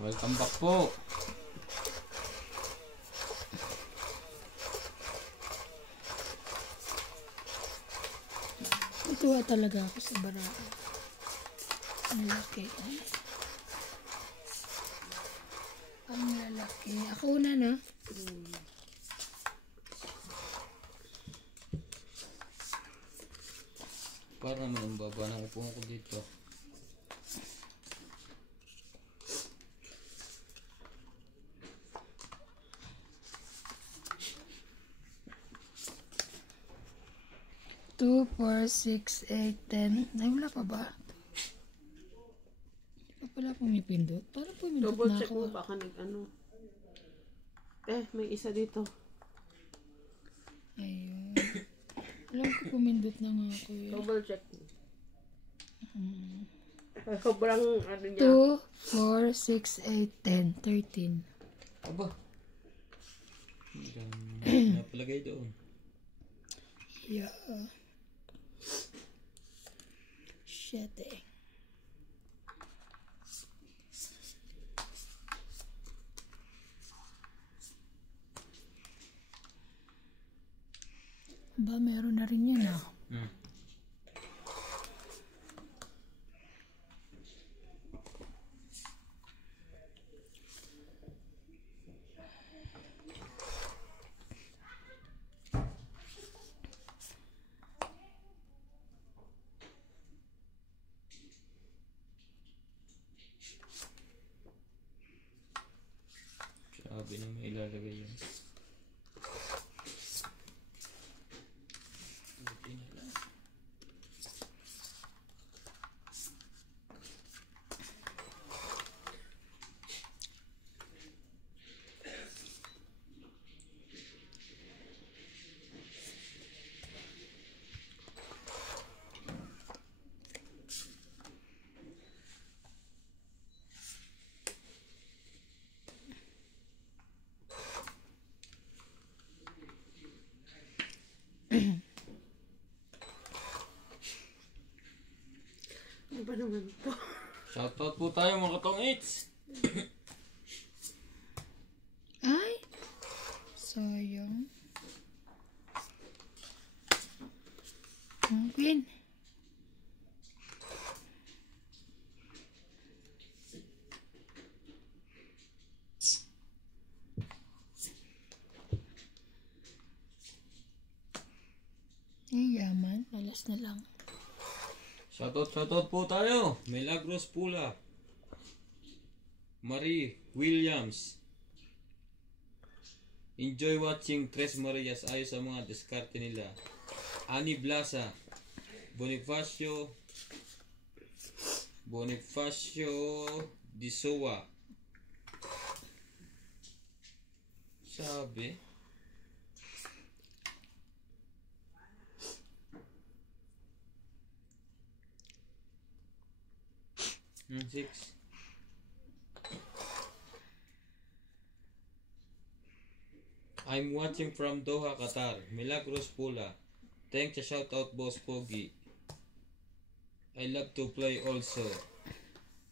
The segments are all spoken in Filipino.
Welcome back po. Natuwa talaga ako sa barako. Ang laki. Ang lalaki. Ako una na. Para naman ang baba ng upuan ko dito. Two, 4, 6, 8, 10. Ay, wala pa ba? Hindi pa pala pumipindot. Parang pumindot Double na check ako. mo baka nag-ano. May isa dito. Ayun. Alam ko pumindot na nga ako eh. Double check mo. Sobrang ano niya. 2, 4, 6, 8, 10, 13. Aba. Hanggang napalagay doon. Yeah. Shit eh. Ba, meron na rin yun ah. Sabi na may ilalagay yun. Buti na lang. Ano ba naman to? Shoutout po tayo mga katong eats. Ay! Sayang. Queen. Ay, yaman. Alas na lang. Shoutout po tayo. Milagros Pula. Marie Williams. Enjoy watching Tres Marias. Ayos sa mga diskarte nila. Ani Blasa. Bonifacio Disowa. Sabi 6. I'm watching from Doha, Qatar. Milagros Pula. Thanks, shout out Boss Pogi. I love to play also.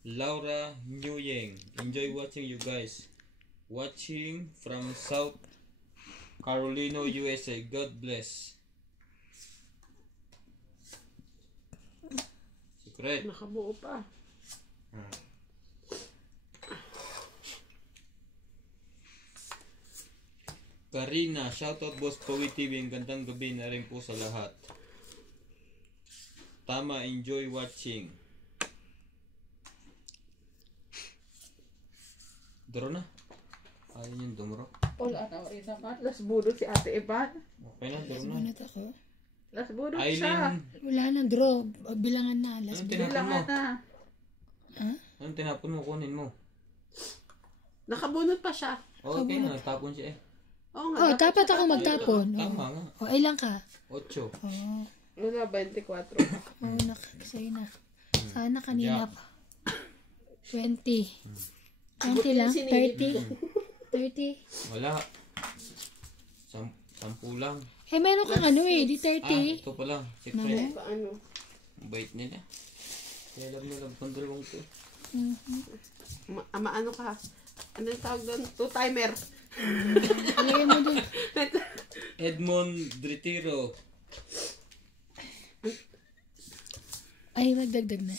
Laura Nguyen. Enjoy watching you guys. Watching from South Carolina, USA. God bless. Secret. Nakabuo pa. Karina, shoutout Boss Pogi TV. Ang gandang gabi na rin po sa lahat. Tama, enjoy watching. Duro na. Ayaw yung dumuro. Wala na isa pa. Las budot si Ate Evan. Okay na, duro na. Sumunod ako. Las budot siya. Aileen, Wala na, draw. Bilangan na. Last Anong bilang. tinapon mo? Bilangan na. Ha? Anong tinapon mo? Kunin mo. Nakabunot pa siya. Okay na, nagtapon siya eh. Oo Oh, nga. dapat ako magtapon. Tama nga. Oh, ilang ka? 8. Oh, Wala, 24. oh sa'yo na. Sana kanina pa. 20. 20 lang? 30? 30? Wala. 10 lang. Eh, meron kang ano eh, di 30. Ito pala. Ano? Secret. Paano? Ang bait nila. Kaya alam nila ang dalawang to. Mhm. Ano ka? Ano yung tawag doon? Two-timer. Ilagay mo dun. Edmond Dritiro. Ay, magdagdag na.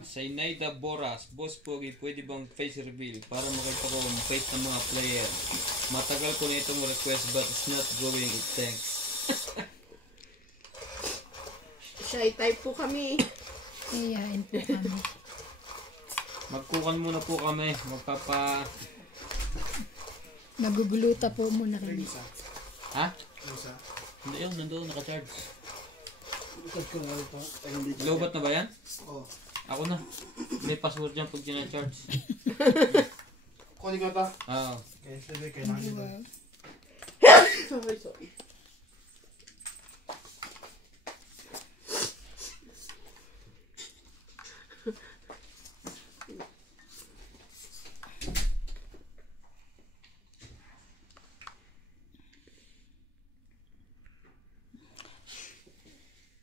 Sainaida Boras. Boss Pogi, pwede bang face reveal para makita ko ang face ng mga player? Matagal ko na itong request but it's not going. Thanks. Shy type po kami. Iyain po kami. Magkukan muna po kami. Naguguluta po muna kami. Ha? Hindi yun, nandoon, naka-charge. Lobat na ba yan? Oo. Ako na. May password dyan pag gina-charge. Kunin ko ito. Oo. Okay, sige, kailangan ito. Sorry.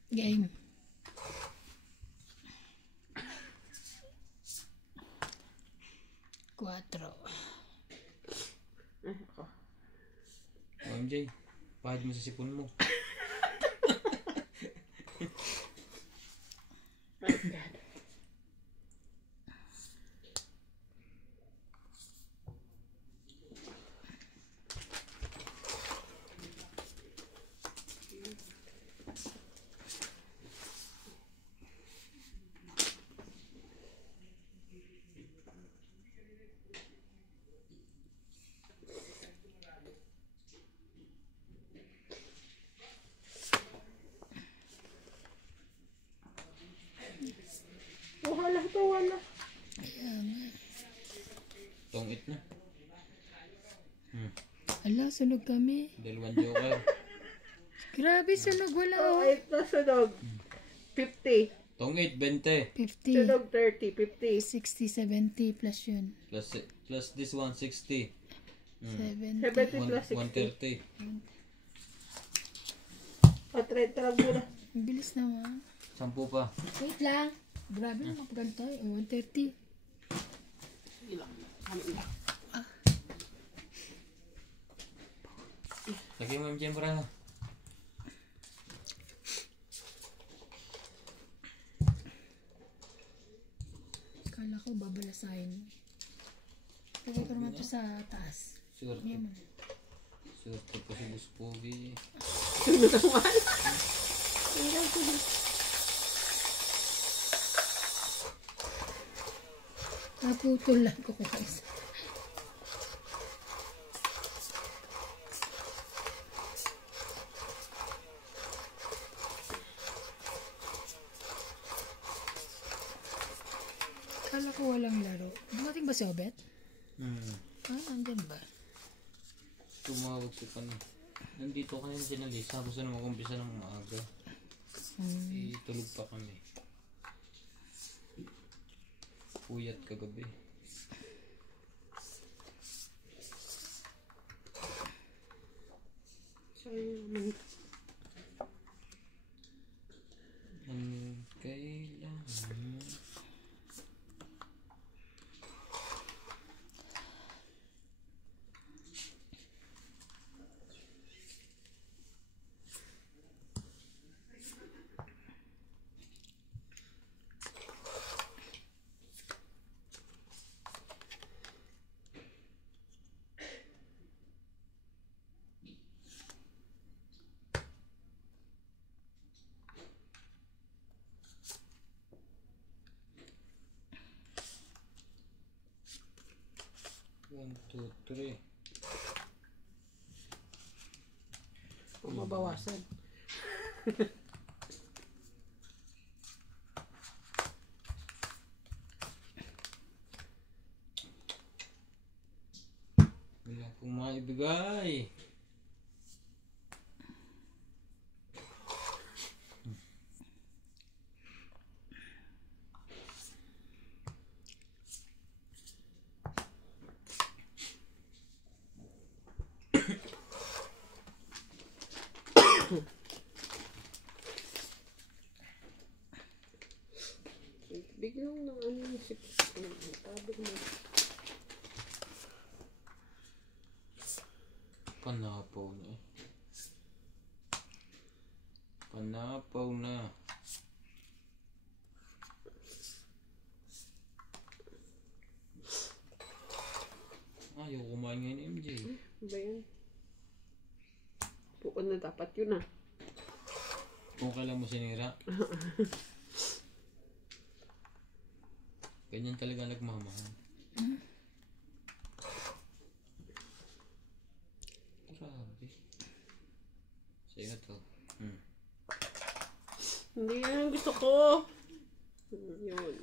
Game. Quatro. OMJ, pahid mo sa sipon mo. Wala. Tongit na. Ala, sunog kami. Dalawang joker. Grabe, sunog. Wala oh. Ay, sunog. 50. Tongit, 20. 50. Sunog 30. 50. 60, 70 plus yun. Plus this one, 60. 70. 70 plus 60. 130. O, 30 lang muna. Ang bilis naman. 10 pa. Wait lang. Grabe naman pagganto. 130. Lagyan mo yung MJ para. Kala ko babalasahin. Lagay ko naman ito sa taas. Swerte. Hindi naman. Swerte po si Boss Pogi. Sunog naman. Naputol lang ko guys. Kala ko walang laro. Dumating ba si Obet? Andyan ba? Tumawag si Pan. Nandito kanina sinalisa. Gusto na mag-umpisa ng maaga. Tulog pa kami. Puyat kagabi. Ang kailangan mo. One, two, three. Mabawasan. Wala akong maibigay. Biglang ng ano yung 6. Sabi ko Panapaw na eh. Panapaw na. Ayaw kumain ngayon, MJ. Ano ba yan? Puon na dapat yun ah. Kung kailan mo sinira. Ganyan talaga nagmamahal. Grabe. Sa'yo to. Hindi yan ang gusto ko. Yun.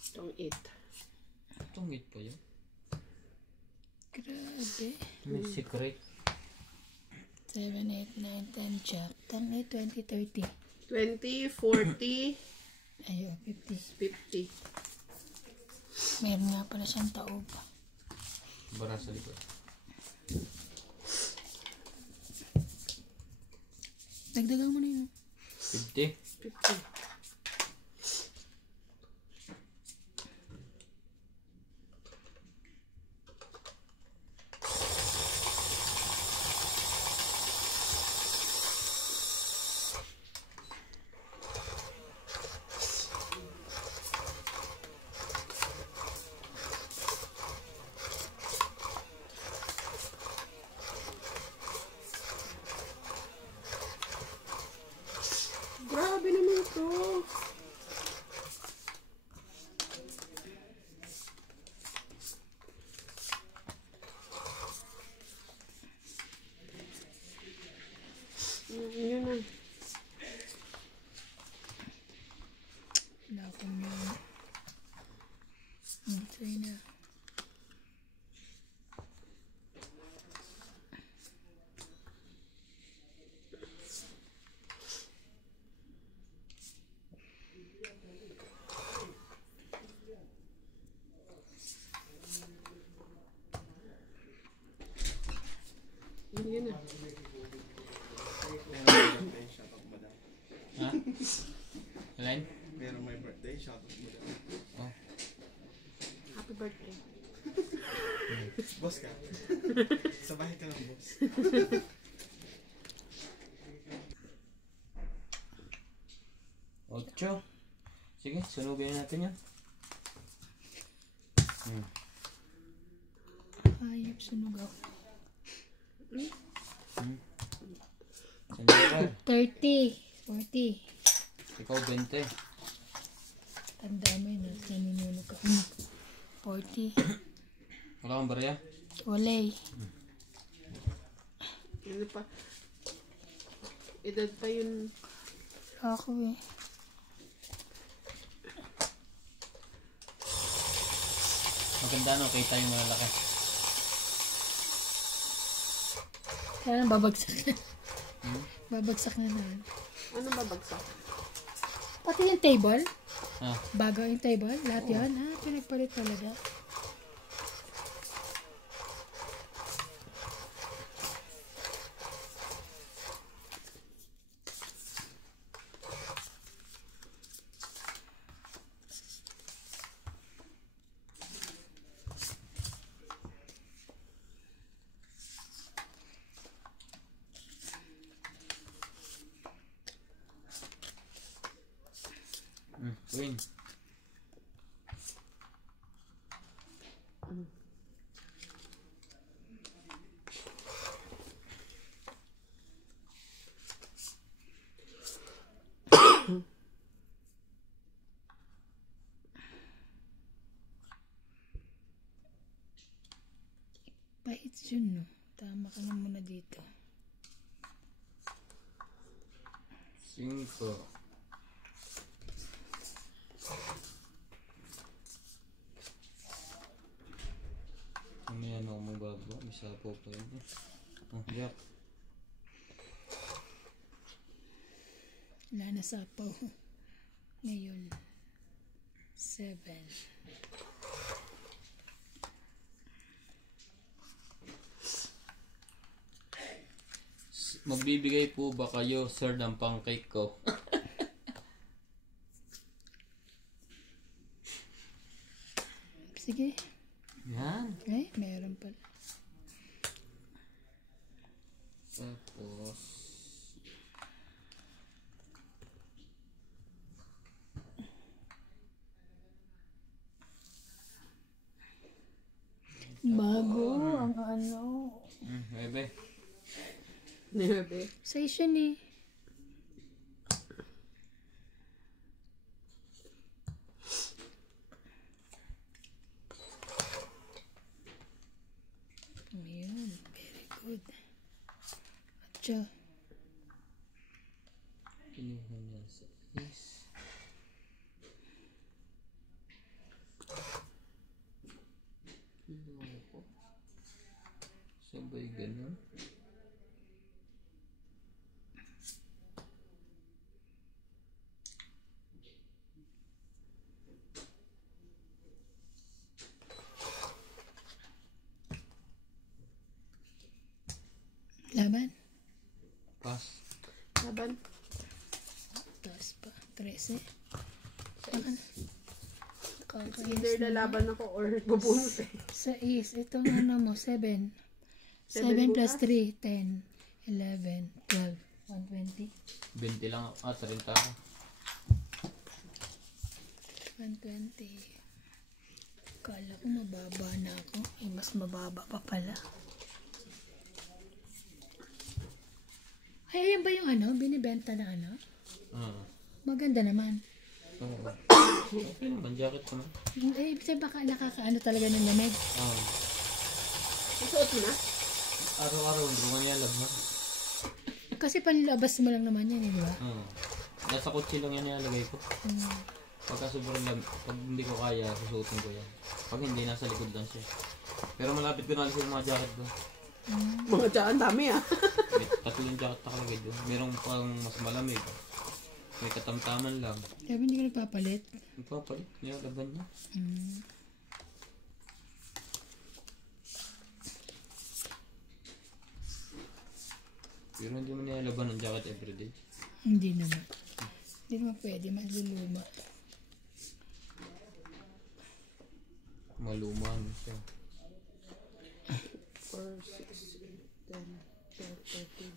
Itong 8. Tungit pa yun. Grabe. May secret. 7, 8, 9, 10, jack. Tangi, 20, 30. 20, 40, Ayun, 50. 50. Meron nga pala siyang taob. Bara sa likod. Dagdagan mo na yun. 50. 50. Grabe naman to. Yun na. Wala akong yun. Try na. Yun na. Shoutout mo daw. Ha? Alain? Meron may birthday, shoutout mo daw. Oh. Happy birthday. Boss ka? Sabahin ka ng boss. Ocho. Sige, sunugin natin yan. Hayop, sunugaw. Sanjera, 30, 40. ikaw 20. Tanda mo yun, naninunog ka. 40. Wala kang barya? Walay. Ano pa? Edad pa yun. Ako eh. Maganda no, kita yung malalaki. Kaya babagsak na. Babagsak na na. Ano ba bagsak? Pati yung table. Ah, Bago yung table. Lahat yun. Ha? Pinagpalit talaga. Queen. Pahit yun, no? Tama ka na muna dito. 5. Ano yan ako magagawa? May sapo pa yun. Oh, Jack. Wala na sapaw. Ngayon, 7. Magbibigay po ba kayo, sir, ng pancake ko? Sige. Yan. Eh, meron pala. Tapos, Bago ang ano. bebe. Nebe. Session eh. Ayun, very good. Atcha. Kinuha niya sa is. Kinuha ko. Sabay ganun. Laban. Pass. Laban. Taas pa. 13. Saan? Either lalaban ako or bubunot eh. Sa is, itong ano mo, 7. 7 plus 3, 10, 11, 12, 120. 20 lang ako. 30 ako. 120. Kala ko mababa na ako. Eh, mas mababa pa pala. Ay, ayan ba yung ano? Binibenta na ano? Maganda naman. Oo. Okay naman, jacket ko na. Eh, ibig sabihin baka nakakaano talaga ng lamig. Isuot mo na? Araw-araw, hindi ko niya lagman. Kasi panlabas mo lang naman yan, eh, di ba? Nasa kotse lang yan nilalagay ko. Pagka sobrang pag hindi ko kaya, susuotin ko yan. Pag hindi, nasa likod lang siya. Pero malapit ko na alis yung mga jacket ko. Mga dyan, dami ah. May 3 jacket nakalagay doon. Merong pang mas malamig. May katamtaman lang. Sabi hindi ka nagpapalit. Nagpapalit, nilalaban niya. Pero hindi mo nilalaban ng jacket everyday. Hindi naman. Hindi naman pwede, maluluma. Maluman siya. 4, 6, 10, 12, 13.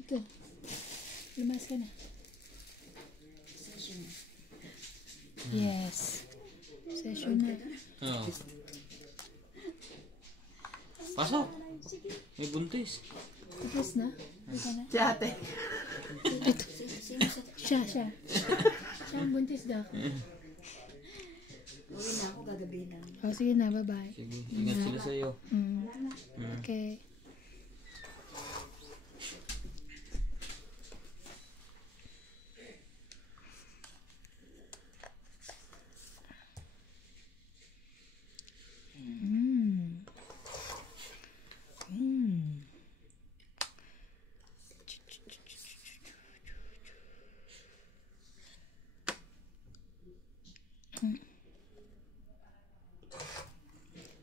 Ito. Lumas ka na. Yes. Session na. Oo. Pasok! May buntis. Tapos na? Ito na? Tsate. Ito. Siya. Siya ang buntis daw. Uwi na ako, gagabi lang. O, sige na. Bye-bye. Sige, ingat sila sa'yo. Okay.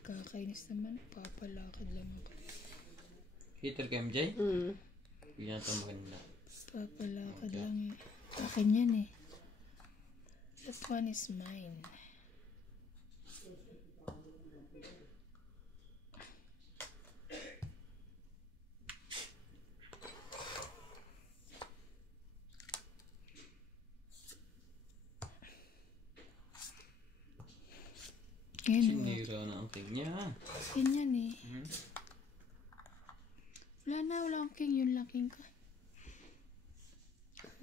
Kakainis naman. Papalakad lang ako. Heater ka, MJ? Hindi natin maganda. Papalakad lang eh. Akin yan eh. That one is mine. Yan o. Sinira na ang king niya. Ganyan eh. Wala akong king. Yun lang king ko.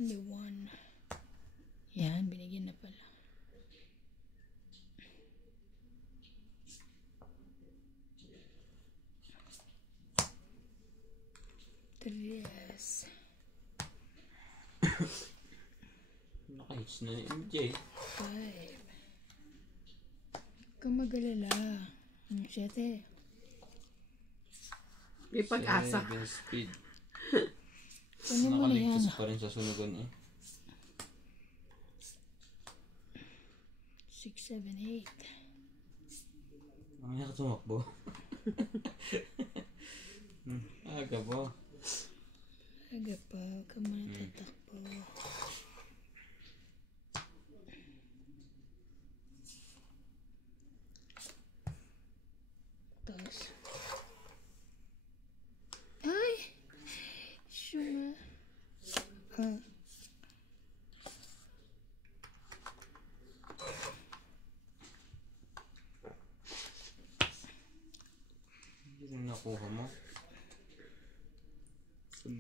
Only one. Yan, binigyan na pala. Tres. Nakahits na ni MJ. 5. Huwag kang mag-alala. 7. May pag-asa. 7 speed. Ano mo na yan? Nakaligtas pa rin sa sunugan eh. 6, 7, 8. Mamaya ka tumakbo. Aga po. Aga pa. Huwag ka muna tatakbo.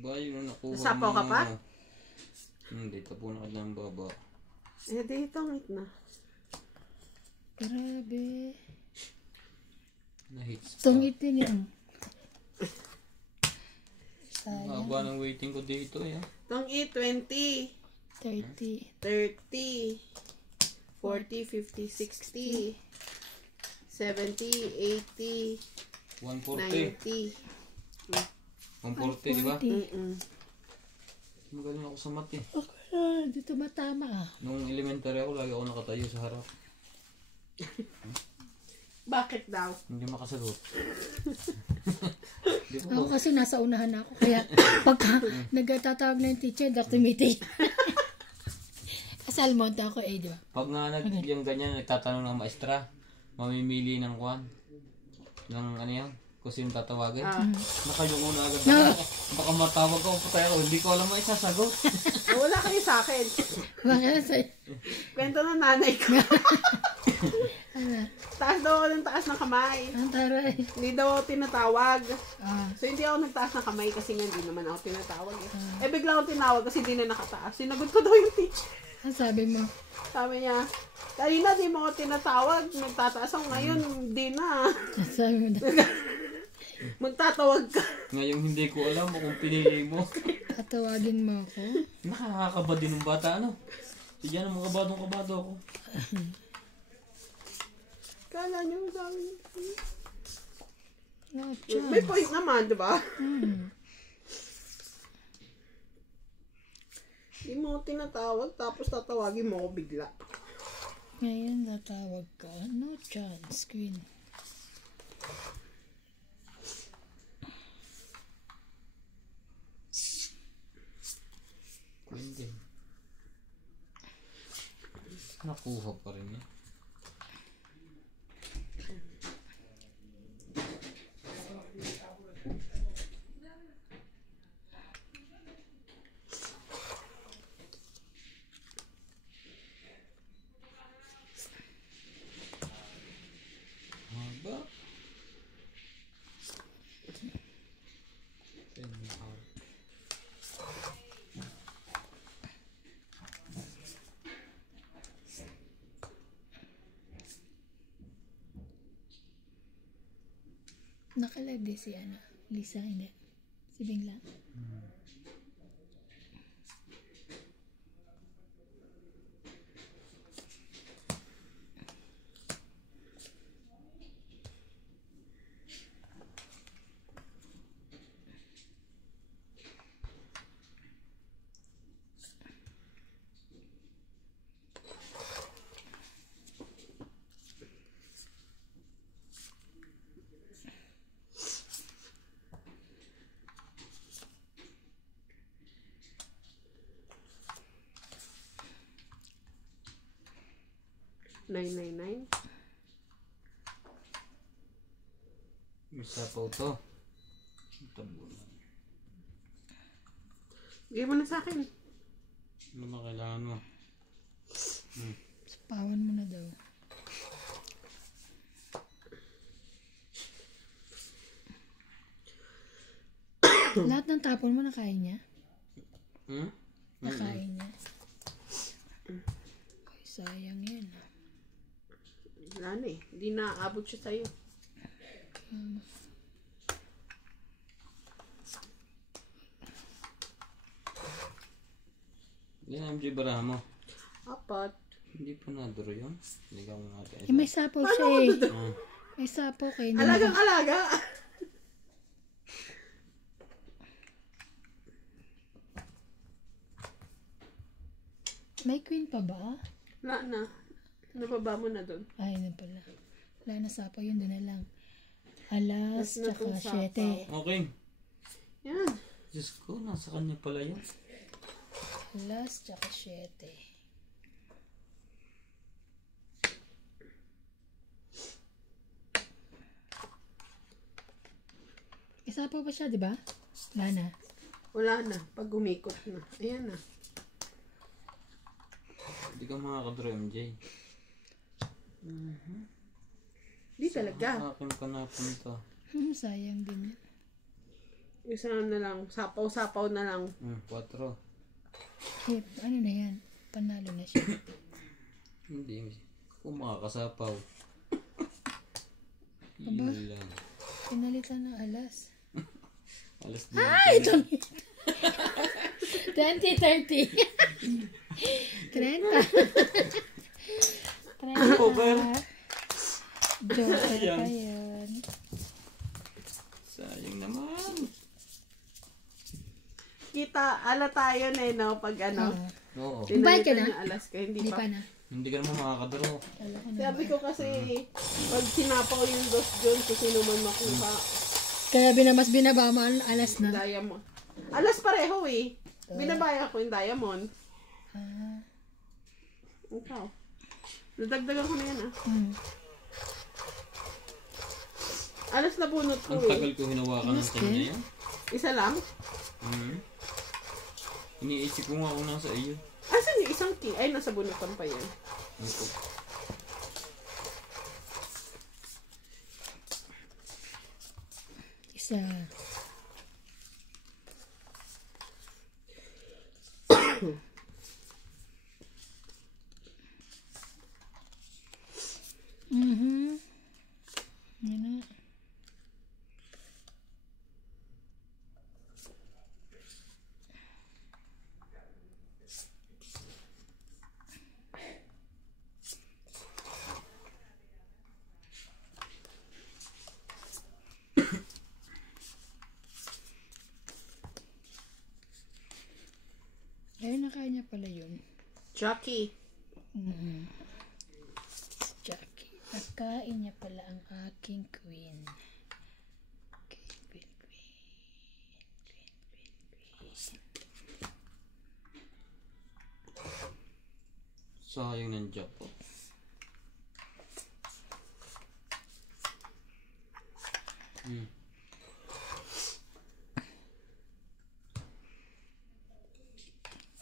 Ba, yun ang nakuha Nasapaw ka pa? Hindi, tapunan ka lang baba. Eh, di tongit na. Grabe. Na-hits pa. Tungit din yan. Ang Sayang. haba ng waiting ko dito eh. Tongit, 20, 30. 30, 40, 50, 60, 70, 80, 140. 90. 140, di ba? 40. Magaling ako sa mat eh. Okay, di tumatama ah. Nung elementary ako, lagi ako nakatayo sa harap. Bakit daw? Hindi makasagot. Di ba? Ako kasi nasa unahan ako. Kaya pagka nagtatawag na yung teacher, Dr. Meeting. Kasal mo ako eh, di ba? Pag nga yung ganyan, nagtatanong ng maestra, mamimili ng kwan. Ng ano yan? Kung sino tatawagin. Nakayungo na agad. Baka matawag ako, patay ako. Hindi ko alam ang isasagot. Wala kayo sa akin. Bakit sa'yo? Kwento ng nanay ko. Ano? Taas daw ako ng taas ng kamay. Ang taray. Hindi daw ako tinatawag. Ah, So, hindi ako nagtaas ng kamay kasi nga hindi naman ako tinatawag eh. Eh, bigla akong tinawag kasi hindi na nakataas. Sinagot ko daw yung teacher. ang sabi mo? Sabi niya, kanina di mo ako tinatawag. Nagtataas ako ngayon. Hindi na. Ang sabi mo na. Magtatawag ka. Ngayong hindi ko alam kung pinili mo. Tatawagin mo ako? Nakakakaba din ng bata, ano? Sige na, mga kabadong-kabado ako. Kala niyo sabi niya. No May chance. point naman, di ba? Hindi mo ako tinatawag tapos tatawagin mo ako bigla. Ngayon tatawag ka. No chance, Queen. Hindi. Nakuha pa rin eh. Haba. Nakalive din si ano, Lisa, hindi. Si Bingla. $999. Isa pa to. Tabunan. Bigay mo na sa akin. Ano ba kailangan mo? Sapawan mo na daw. Lahat ng tapon mo nakain niya? Hmm? Nakain niya. Ay, sayang yan. Wala na eh. Hindi na aabot siya sa'yo. Yan ang MJ baraha mo. Apat. Hindi pa naduro yun. Hindi ka mo natin. Eh, may sapaw siya eh. May sapaw kayo. Hindi Alagang naka- alaga. May queen pa ba? Wala na. Nababa mo na doon. Ay, yun pala. Wala na sapaw yun, doon na lang. Alas, Mas na tsaka tong 7. Okay. Yan. Diyos ko, nasa kanya pala yan. Alas, tsaka 7. Isapaw pa siya, di ba? Wala na. Wala na. Pag umikot na. Ayan na. Hindi ka makakadraw, MJ. Di talaga. Akin ka napunta. Sayang din yan. Isa na lang. Sapaw-sapaw na lang. 4. Eh, ano na yan? Panalo na siya. Hindi. Kung makakasapaw. Aba? Yun lang. Pinalitan ng alas. Alas din. Ay, ito! 20-30. 30. 30. Over. Joker Sayang. pa yun. Sayang naman. Kita, ala tayo na no, pag ano. Oo. Bayad ka na? Pinalitan yung alas ka, hindi Hindi pa. pa na. Hindi ka naman makakadaro. Kala ko na. Sabi ko kasi, pag sinapaw yung dos dyan, kung sino man makuha, Kaya mas binaba mo ang alas na. diamond. Alas pareho eh. Binabaya ko yung diamond. Ah. Ikaw. Nadagdagan ko na yan ah. Hmm. Alas na bunot ko Ang eh. tagal ko hinawakan ng kanya yan. Isa lang? Iniisip ko nga kung nasa iyo. Asan yung isang king? Ay, nasa bunutan pa yan. Ito. Isa. Mhm. Yan na. Ay, nakain niya pala yun. Jockey. Mm-hmm. Jackie. Nakain niya pala ang aking queen. Queen. Sayang ng jackpot.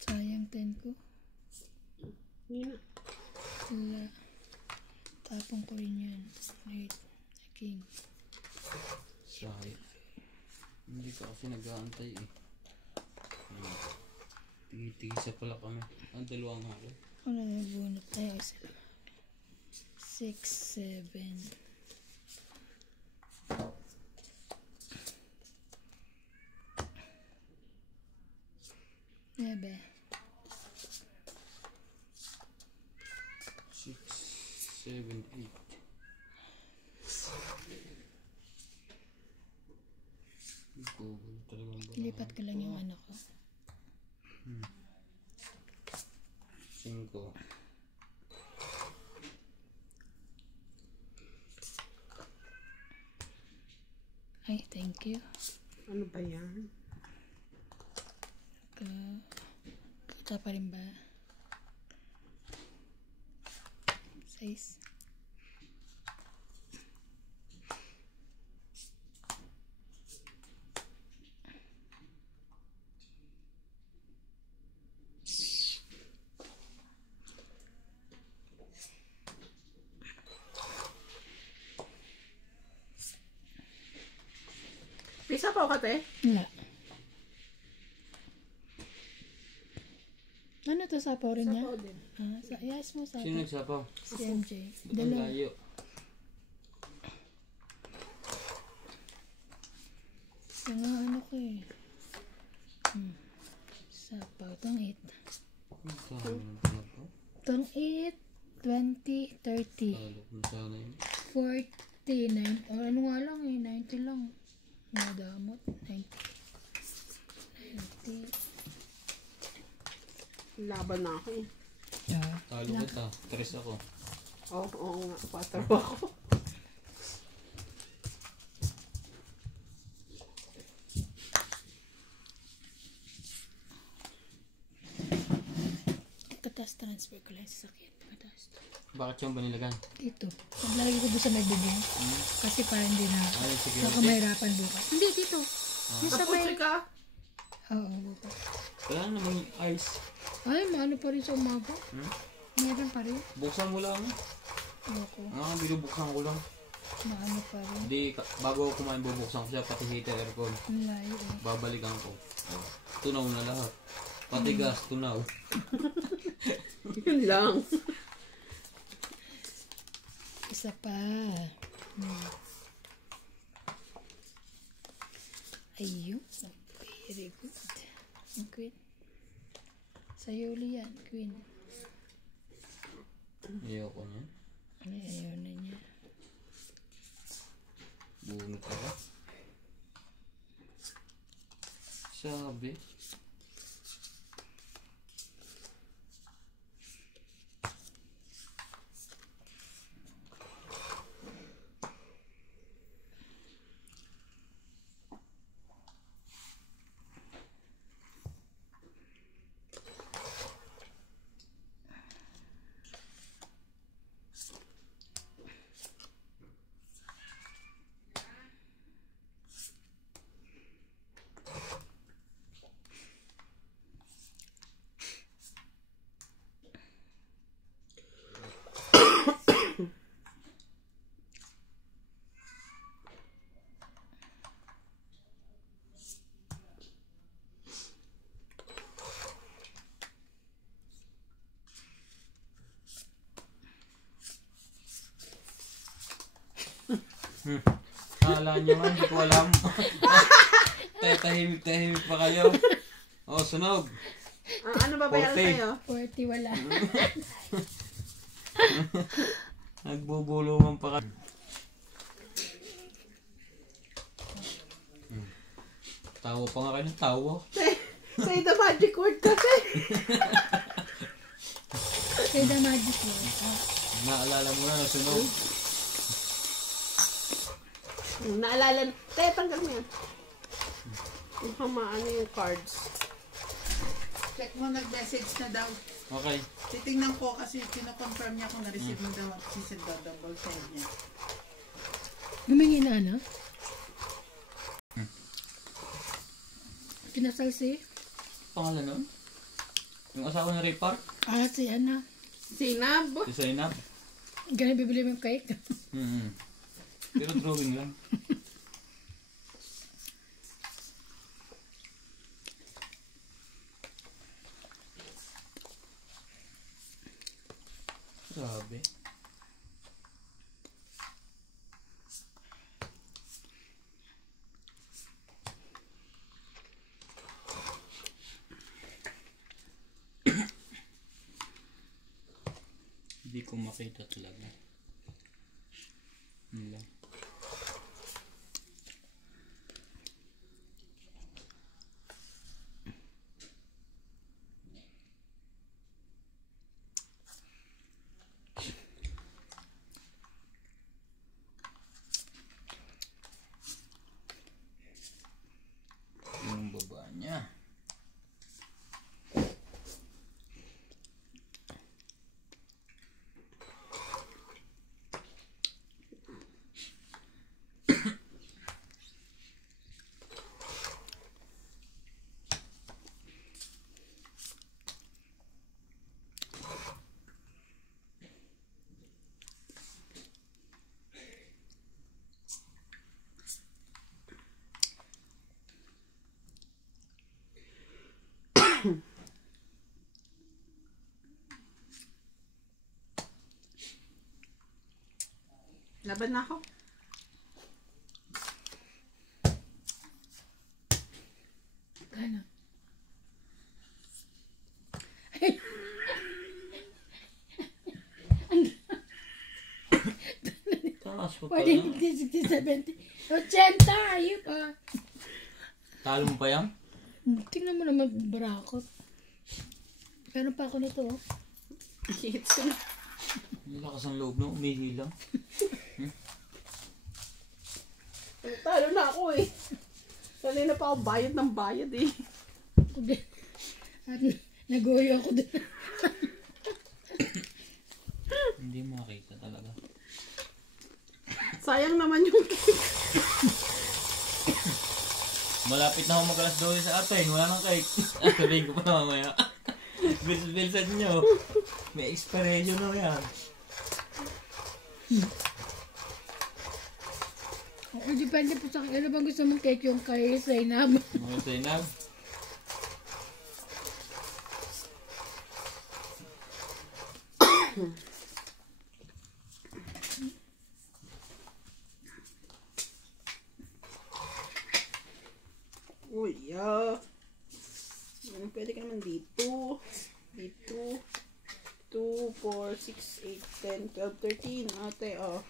Sayang 10 ko. Yun na. Wala. Tapong ko rin yan. Wait. King. Sayang. Hindi ka kasi nag-aantay eh. Tigisa pala kami. Ang dalawang ako. Ano na bunot tayo? 6, 7. Nebe. 6, 7, 8. Google talagang ba? Ilipat ko lang yung ano ko. 5. Ay, thank you. Ano ba yan? Kita pa rin ba? 6. Pisa pa ka te? Wala. Ano to, sapaw rin niya? Sapaw din. Ah, yes mo sapaw. Sino nagsapaw? Si MJ. Ba't ang Dalawa. layo? Mga ano ko eh. Sapaw. Tong 8. Ang dami ng pinato. Tong 8, 20, 30, Talo ko na sana yun. 40, 90. Oh, ano nga lang eh, 90 lang. Madamot. 90. Laban na ako eh. Yeah. Talo kita. 3 ako. Oo nga. 4 ako. Pagkatas transfer ko lang sa sakit. Pagkatas. Bakit yung banilagan? Dito. Naglalagay ko doon sa may bubong. Kasi parang hindi na. Ay, sige. Baka mahirapan bukas. Hindi, dito. Yung sa may... Kaputri ka? Oo, bukas. Wala naman yung ice. Ay, maano pa rin sa umaga. Meron pa rin. Buksan mo lang. Ayoko. Binubuksan ko lang. Maano pa rin. Hindi, bago ako kumain, bubuksan ko siya, pati heater, aircon. Ang layo eh. Babalikan ko. Oh, tunaw na lahat. Pati gas, tunaw. Yun lang. Isa pa. Ayun. Very good. Ang queen. Sa'yo uli yan, queen. Ayoko niya. Ayaw na niya. Bunot ako. Sabi. Kala nyo nga, hindi ko alam. Tahimik pa kayo. Oh, sunog. Ano ba bayaran 40. sa'yo? 40 wala. Nagbubulungan pa kayo. Tawa pa nga kayo ng tawa. Say the magic word kasi. Kaya the magic word. Naalala mo na, nasunog. Naalala. Kaya tanggal mo yan. Yung hamaan yung cards. Check mo, nag-message na daw. Okay. Titingnan ko kasi kino-confirm niya kung na-receive mo daw. She said double send niya. Gumingi na ano? Kinasal si? Pangalan nun? Yung asawa ni Ray Park? Si Ana. Sinab. Si Zainab? Ganun bibili mo yung cake. Pero drawing lang. Grabe. Hindi ko makita talaga. Yun lang. Yung baba niya. Laban na ako. Gana. Taas mo 40, pala. 50, 60, 70, 80! Ayun pa. Talo mo pa yan? Tingnan mo naman, barakot. Meron pa ako nito, oh. Hits na. Ang lakas ang loob, no? Umihi lang. Talo na ako eh. Kanina pa ako bayad ng bayad eh. At nagoyo ako dun. Hindi makita talaga. Sayang naman yung cake. Malapit na ako mag-alas 12 sa atin. Wala nang cake. Sabihin ko pa na mamaya. Bilsan nyo. May expiration na yan. Depende po sa akin. Ano bang gusto mong cake yung kay Zainab? Mga Zainab. Uy, pwede ka naman dito. Dito. 2, 4, 6, 8, 10, 12, 13. Ate, oh.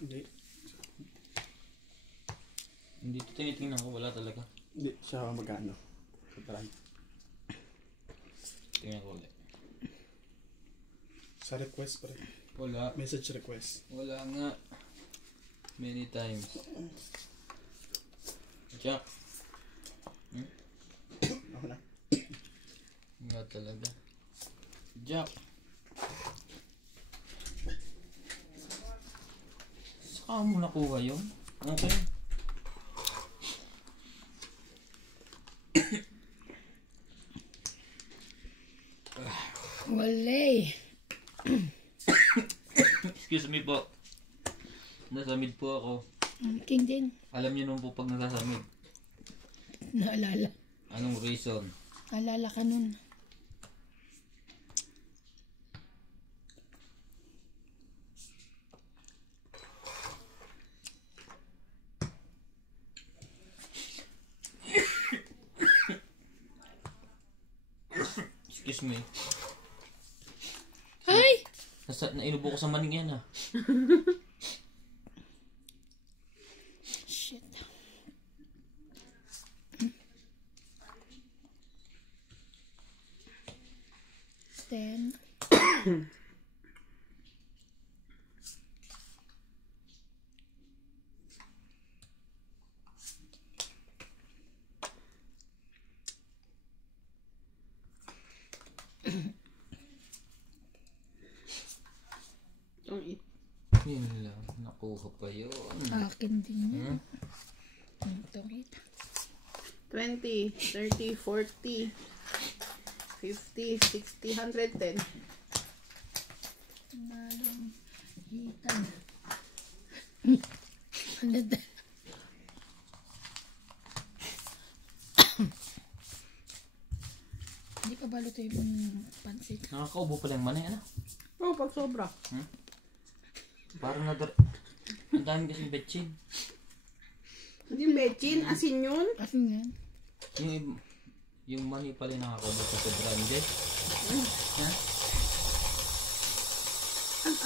Hindi. Hindi ito tinitingnan ko, wala talaga. Hindi siya magano. Sobrang. Tingnan ko ulit. Sa request pa rin. Wala. Message request. Wala nga. Many times. Jack. Ako na. Wala talaga. Jack. Saka mo nakuha yun? Okay. Walay. Excuse me po. Nasamid po ako. King din. Alam niyo naman po pag nasasamid. Naalala. Anong reason? Alala ka nun. Excuse me. Ay! Nainubo ko sa maning yan ah. Shit. Then, Itong Yun lang. Nakuha pa yun. akin din yun. Ito kita. 20, 30, 40, 50, 60, 110. Malong hitan. Ano da? Hindi pa balo ito yung pansit. Nakakaubo pala yung manay, ano? Oh, pag sobra. Parang ang dami kasing betchin. Hindi bechin, asin yun. Kasi nga, Yung mani pala yung nakakaubo sa sobrang hindi. Ha?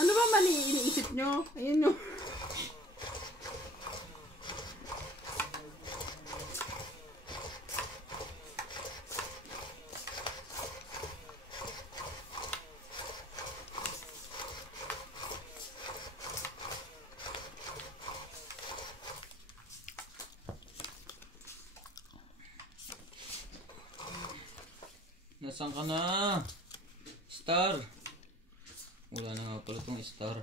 Ano ba mali iniisip nyo? Ayun yung... Nasaan ka na? Star! Wala na nga pala itong star.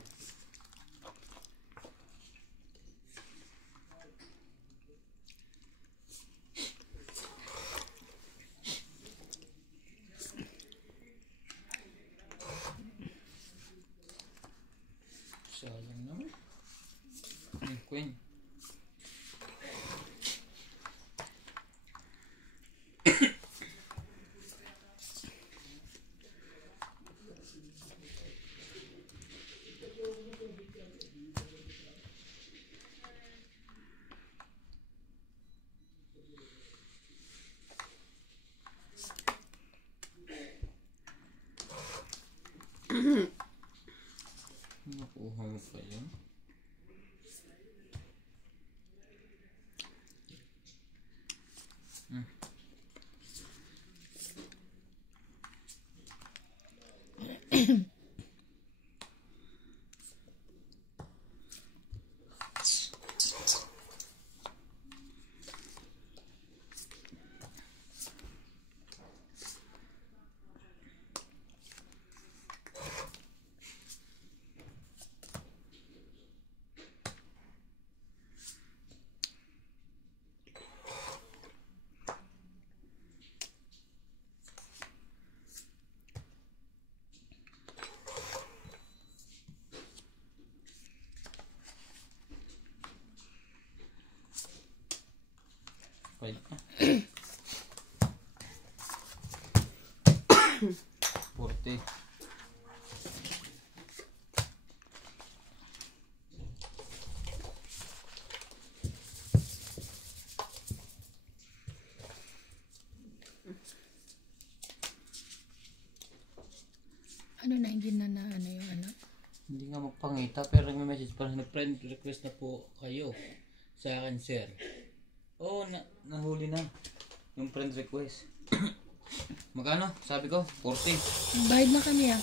Sayang naman. Yung queen. Nakuha mo pa yun? 5 na. 40. Ano na, hindi na ano yung ano? Hindi nga magpangita pero may message pa na friend request na po kayo sa akin sir. Oo, nahuli na yung friend request. Magkano? Sabi ko 40. Bayad na kami ah.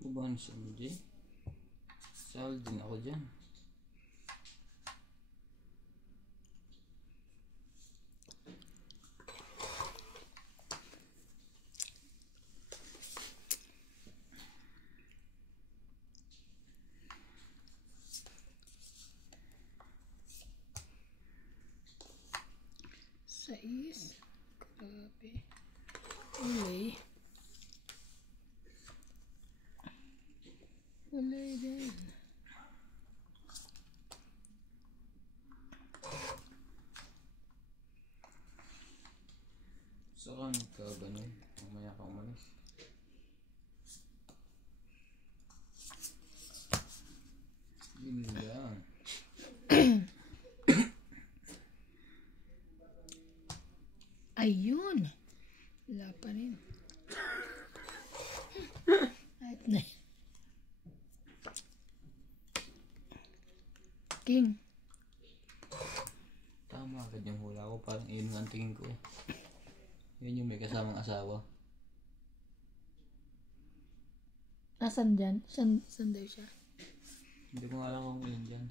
Ubahan siya mo dyan. Sahal din ako dyan. Sais. Grabe. Ulay. Ulay din. Saka nagkaganon. Mamaya ka umalis. Yun lang. Ayun. Wala pa rin. At na. King. Tama agad yung hula ko. Parang yun ang tingin ko. Yun yung may kasamang asawa. Asan dyan? San daw siya? Hindi ko alam kung yun dyan.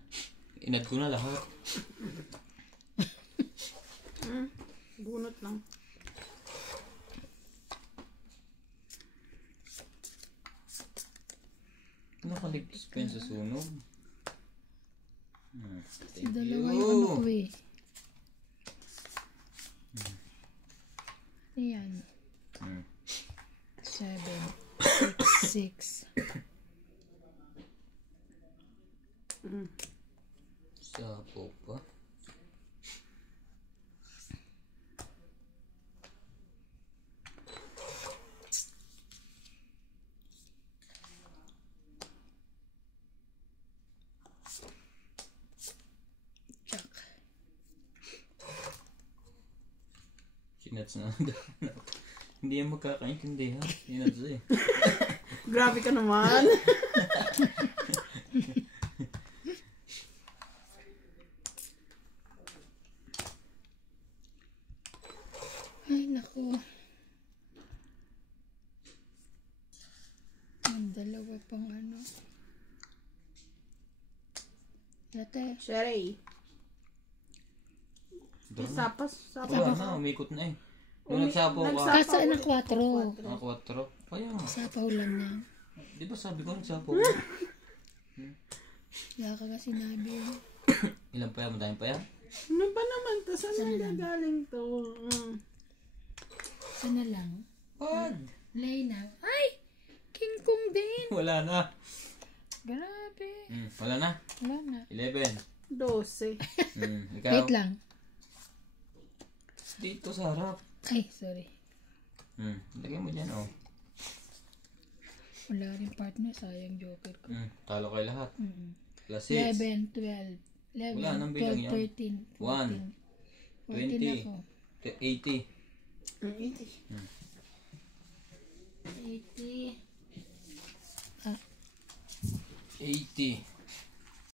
Inad ko na lahat. Bunot lang. Nakaligtas pa yun sa sunog. Si dalawa yung ano ko eh. Ayan. 7, 6. Sapo pa. Jack. Sinats na. Hindi yan magkakaintindihan. Sinats eh. Grabe ka naman. Ay, naku. Ang dalawa pang ano. Dati. Sherry. Doon na. Sapas. Wala na, umikot na eh. Nung nagsapo ka. Kasaan ang 4? Ang 4. Kaya nga. Sapaw lang niya. Di ba sabi ko nagsapo ka? Wala ka kasi sinabi. Ilan pa yan? Madami pa yan? Ano ba naman to? Saan nagagaling to? Sana lang. Wag! Lena. Ay! King Kong din. Wala na. Grabe. Wala na. Wala na. 11. 12. Ikaw? Wait lang. Dito sa harap. Ay, sorry. Lagyan mo dyan, oh. Wala rin partner. Sayang joker ko. Talo kayo lahat. Mm-mm. Plus 6. 11, 12, 11, Wala nang bilang 12, yan. 13, 14. 20. 14 ako. 80. 80. 80. 80.